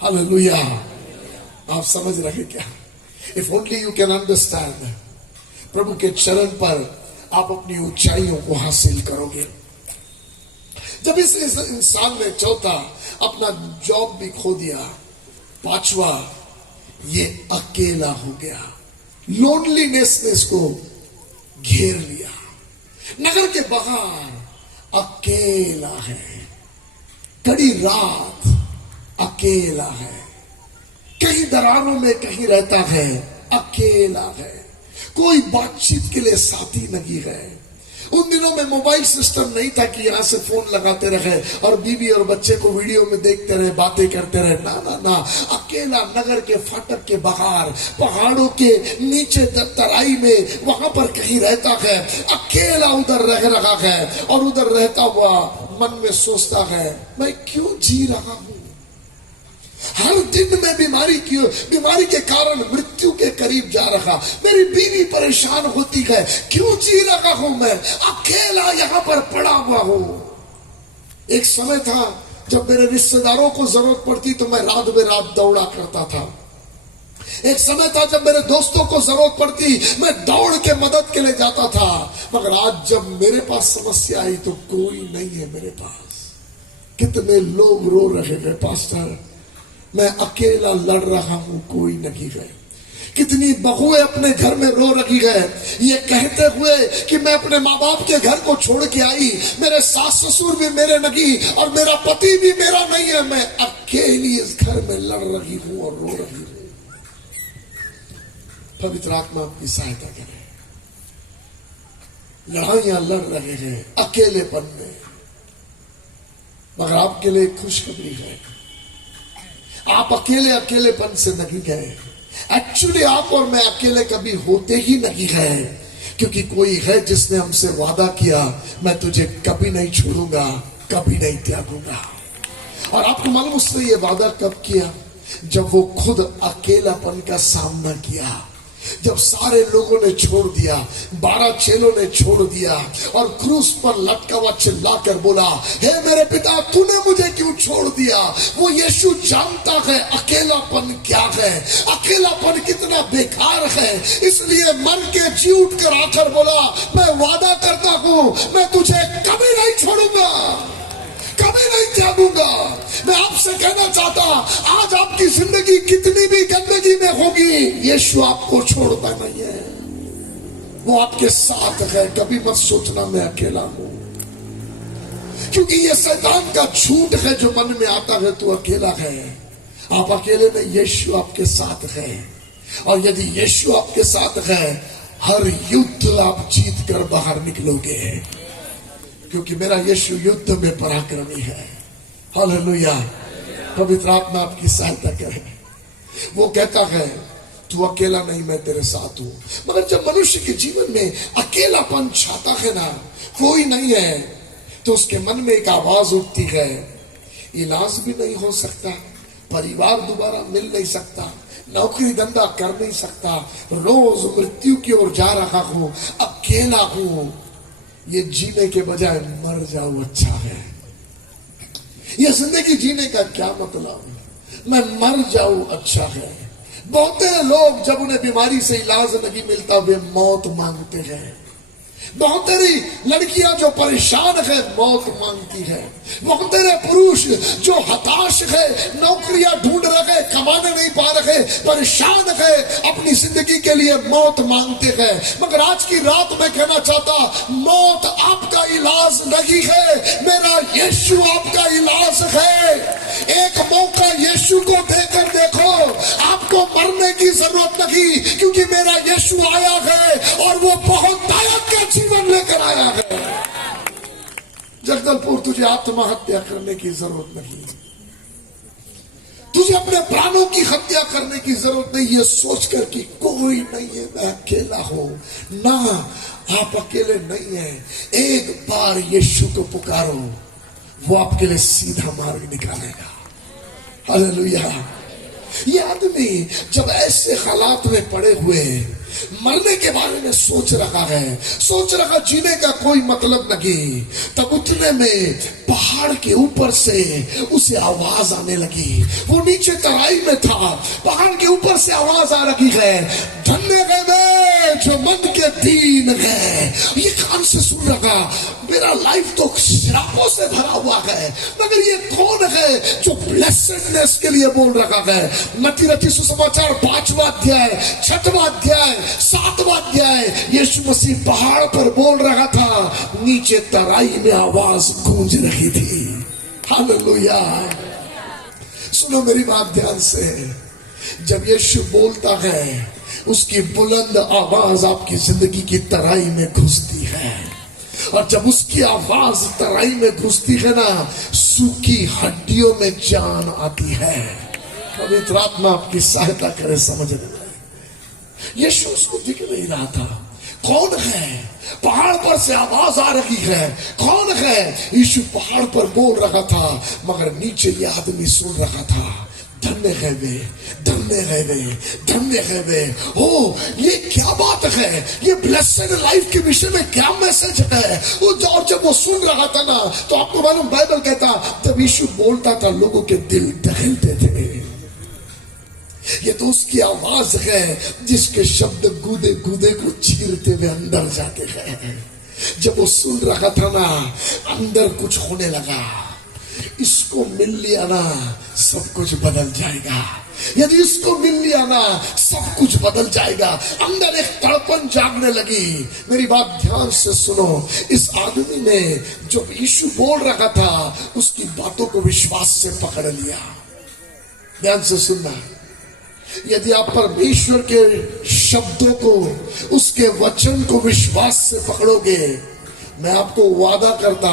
Hallelujah. आप समझ रहे क्या? If only you can understand, प्रभु के चरण पर आप अपनी ऊंचाइयों को हासिल करोगे। जब इस इंसान ने चौथा अपना जॉब भी खो दिया, पांचवा ये अकेला हो गया। लोनलीनेस ने इसको घेर लिया। नगर के बाहर अकेला है, कड़ी रात अकेला है, कहीं दरारों में कहीं रहता है, अकेला है, कोई बातचीत के लिए साथी नहीं है। उन दिनों में मोबाइल सिस्टम नहीं था कि यहां से फोन लगाते रहे और बीवी और बच्चे को वीडियो में देखते रहे, बातें करते रहे। ना ना ना, अकेला नगर के फाटक के बाहर, पहाड़ों के नीचे तराई में, वहां पर कहीं रहता है, अकेला उधर रह रहा है। और उधर रहता हुआ मन में सोचता है, मैं क्यों जी रहा हूं? हर दिन में बीमारी के कारण मृत्यु के करीब जा रहा, मेरी बीवी परेशान होती है, क्यों जी रहा हूं? मैं अकेला यहां पर पड़ा हुआ हूं। एक समय था जब मेरे रिश्तेदारों को जरूरत पड़ती तो मैं रात में रात दौड़ा करता था। एक समय था जब मेरे दोस्तों को जरूरत पड़ती मैं दौड़ के मदद के लिए जाता था। मगर आज जब मेरे पास समस्या आई तो कोई नहीं है मेरे पास। कितने लोग रो रहे हैं, पास्टर मैं अकेला लड़ रहा हूं, कोई नहीं है। कितनी बहुएं अपने घर में रो रही है, ये कहते हुए कि मैं अपने माँ बाप के घर को छोड़ के आई, मेरे सास ससुर भी मेरे नहीं और मेरा पति भी मेरा नहीं है, मैं अकेली इस घर में लड़ रही हूं और रो रही हूं। पवित्र आत्मा आपकी सहायता करे। लड़ाइयां लड़ रहे हैं अकेलेपन में, मगर आपके लिए खुशखबरी है, आप अकेलेपन से नहीं गए। एक्चुअली आप और मैं अकेले कभी होते ही नहीं है, क्योंकि कोई है जिसने हमसे वादा किया, मैं तुझे कभी नहीं छोड़ूंगा, कभी नहीं त्यागूंगा। और आपको मालूम उसने ये वादा कब किया? जब वो खुद अकेलापन का सामना किया, जब सारे लोगों ने छोड़ दिया, 12 चेलों ने छोड़ दिया और क्रूस पर लटका हुआ चिल्लाकर बोला, हे मेरे पिता तूने मुझे क्यों छोड़ दिया? वो यीशु जानता है अकेलापन क्या है, अकेलापन कितना बेकार है। इसलिए मर के जी उठ कर आकर बोला, मैं वादा करता हूं मैं तुझे कभी नहीं छोड़ूंगा, कभी नहीं त्यागूंगा। मैं आपसे कहना चाहता, आज आपकी जिंदगी कितनी भी गंदगी में होगी, यीशु आपको छोड़ता नहीं है, वो आपके साथ है। कभी मत सोचना मैं अकेला हूं, क्योंकि ये शैतान का झूठ है जो मन में आता है तू अकेला है। आप अकेले नहीं, यीशु आपके साथ है। और यदि यीशु आपके साथ है, हर युद्ध आप जीत कर बाहर निकलोगे, क्योंकि मेरा यीशु युद्ध में पराक्रमी है। हालेलुया। पवित्र आत्मा आपकी सहायता करे। वो कहता है तू अकेला नहीं, मैं तेरे साथ हूं। मगर जब मनुष्य के जीवन में अकेलापन छाता है ना, कोई नहीं है, तो उसके मन में एक आवाज उठती है, इलाज भी नहीं हो सकता, परिवार दोबारा मिल नहीं सकता, नौकरी धंधा कर नहीं सकता, रोज मृत्यु की ओर जा रहा हूं, अकेला हूं। ये जीने के बजाय मर जाओ अच्छा है। ये जिंदगी जीने का क्या मतलब? मैं मर जाऊं अच्छा है। बहुत लोग जब उन्हें बीमारी से इलाज नहीं मिलता वे मौत मांगते हैं। बहुत तेरी लड़कियां जो परेशान है मौत मांगती है। बहुत तेरे पुरुष जो हताश है, नौकरियां ढूंढ रहे, कमाने नहीं पा रहे, परेशान है, अपनी जिंदगी के लिए मौत मांगते हैं। मगर आज की रात में कहना चाहता, मौत आपका इलाज नहीं है, मेरा यीशु आपका इलाज है। एक मौका यीशु को देकर देखो, आपको मरने की जरूरत नहीं, क्योंकि मेरा यीशु आया है और वो बहुत ताकत का जीवन लेकर आया है। जगदलपुर, तुझे आत्महत्या करने की जरूरत नहीं, तुझे अपने प्राणों की हत्या करने की जरूरत नहीं, ये सोचकर कि कोई नहीं है, मैं अकेला हूं। ना, आप अकेले नहीं हैं। एक बार यीशु को पुकारो, वो आपके लिए सीधा मार्ग निकालेगा। हालेलुया। ये आदमी जब ऐसे हालात में पड़े हुए, मरने के बारे में सोच रखा है, सोच रखा जीने का कोई मतलब नहीं। तब उतने में पहाड़ के ऊपर से उसे आवाज आने लगी। वो नीचे तराई में था, पहाड़ के ऊपर से आवाज आ रही है, धन्य है वे जो मन के दीन है। ये कान से सुन रखा, मेरा लाइफ तो श्रापों से भरा हुआ है, मगर ये कौन है जो ब्लेसेडनेस के लिए बोल रखा है। मत्ती रचित सुसमाचार 5वां अध्याय 6वां अध्याय 7वां अध्याय, यीशु मसीह पहाड़ पर बोल रहा था, नीचे तराई में आवाज गूंज रही थी। हालेलुया। सुनो मेरी बात ध्यान से, जब यीशु बोलता है उसकी बुलंद आवाज आपकी जिंदगी की तराई में घुसती है, और जब उसकी आवाज तराई में घुसती है ना, सूखी हड्डियों में जान आती है। पवित्र आत्मा आपकी सहायता करे समझने में। यीशु उसको दिख नहीं रहा था, कौन है? पहाड़ पर से आवाज आ रही है, कौन है? यीशु पहाड़ पर बोल रहा था, मगर नीचे ये आदमी सुन रहा था, धन्य है वे, धन्य है वे, धन्य है वे। ओ, ये क्या बात है? ये ब्लेसेड लाइफ के विषय में क्या मैसेज है? और जब वो सुन रहा था ना, तो आपको मालूम बाइबल कहता, तब यीशु बोलता था, लोगों के दिल दहलते थे। ये तो उसकी आवाज है जिसके शब्द गूदे गूदे को चीरते हुए अंदर जाते हैं। जब वो सुन रहा था ना, अंदर कुछ होने लगा। इसको मिल लिया ना, सब कुछ बदल जाएगा। यदि इसको मिल लिया ना, सब कुछ बदल जाएगा। अंदर एक तड़पन जागने लगी। मेरी बात ध्यान से सुनो, इस आदमी ने जो यीशु बोल रहा था, उसकी बातों को विश्वास से पकड़ लिया। ध्यान से सुनना, यदि आप परमेश्वर के शब्दों को, उसके वचन को विश्वास से पकड़ोगे, मैं आपको वादा करता,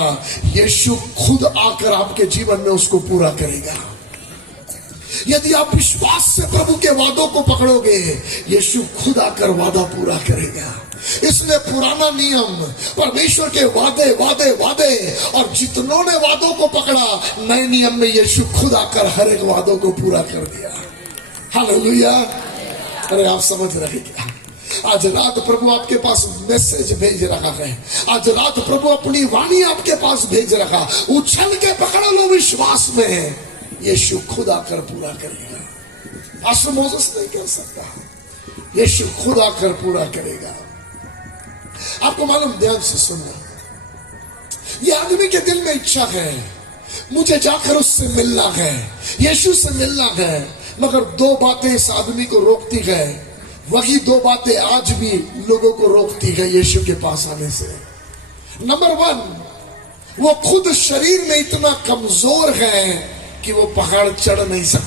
यीशु खुद आकर आपके जीवन में उसको पूरा करेगा। यदि आप विश्वास से प्रभु के वादों को पकड़ोगे, यीशु खुद आकर वादा पूरा करेगा। इसने पुराना नियम, परमेश्वर के वादे वादे वादे, और जितनों ने वादों को पकड़ा, नए नियम में यीशु खुद आकर हर एक वादों को पूरा कर दिया। हालेलुया। अरे आप समझ रहे क्या? आज रात प्रभु आपके पास मैसेज भेज रहा है। आज रात प्रभु अपनी वाणी आपके पास भेज रहा। उछल के पकड़ लो विश्वास में, यीशु खुद आकर पूरा करेगा। पास्टर मोसेस नहीं कर सकता, यीशु खुद आकर पूरा करेगा। आपको मालूम, ध्यान से सुनना, यह आदमी के दिल में इच्छा है, मुझे जाकर उससे मिलना है, यीशु से मिलना है, मगर दो बातें इस आदमी को रोकती है। वही दो बातें आज भी लोगों को रोकती है यीशु के पास आने से। नंबर 1, वो खुद शरीर में इतना कमजोर है कि वो पहाड़ चढ़ नहीं सकता।